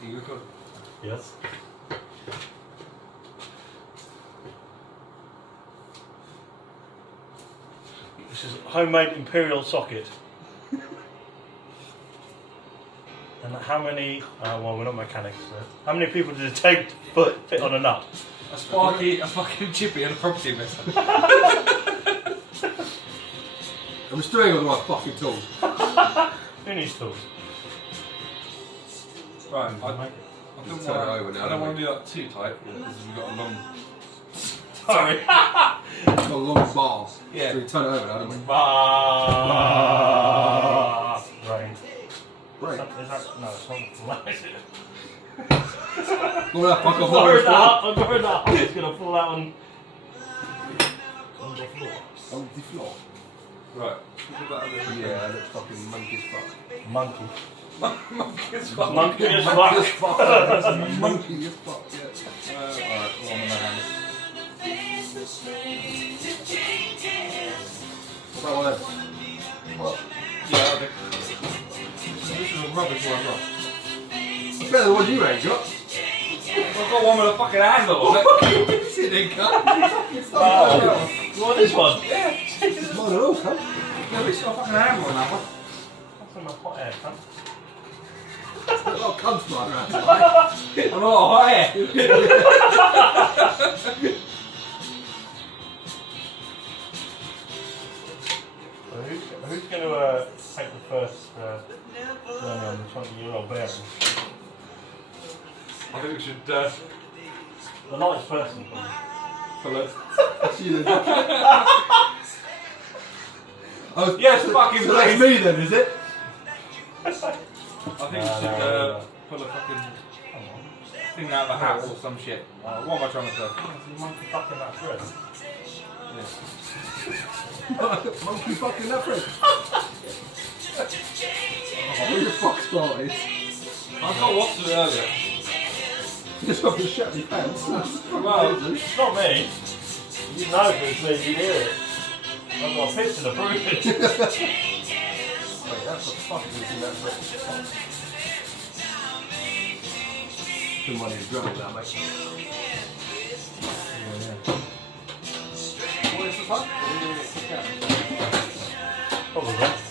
Are you recording? Yes. This is a homemade imperial socket. And how many, well we're not mechanics, so how many people did it take to fit on a nut? A Sparky, a fucking Chippy and a property investor. I'm just doing all the right fucking tools. Who needs tools? Right, Turn it over now, I don't don't want we? to do that too tight because we've got a long. Sorry. It's got a long bar. Yeah. So we turn it over now, don't we? Rain. Right. Is that, no, it's not. Is it? Look at that fuck off. I'm worried that it's going to fall out on the floor. On the floor. Right. Put that over there. Yeah, that looks fucking monkey as fuck. Monkey. Monkey as fuck. Monkey as fuck. Monkey as fuck. That's monkey as fuck, yeah. Alright, well, I'm gonna hand it. What's that one then? What? Yeah, okay. This is a rubbish one, right? It's better than what you ain't got. I've got one with a fucking handle on it. Sit in, cunt. You want this one? Yeah. It's mine at all, cunt. Yeah, but it's got a fucking handle on that one. That's in my hot air, huh? There's a lot of cunts flying around. I'm not hot air. So who's going to take the first journey on the 20-year-old bearing? I think we should The lightest person. pull it. That's you then. Oh, Yes, fucking so that's me then, is it? I think we should pull a fucking thing out of the hat or some shit. What am I trying to say? You monkey fucking that thread. Yeah. Monkey fucking that friend. Who the fuck started? I got watched it earlier. Just fucking shut your pants. Well, It's not me. You know if it's me, you hear it. I've got a picture to prove it. Wait, that's what the fuck is in that thread. Too money is drunk that, mate. what is the fuck? Probably.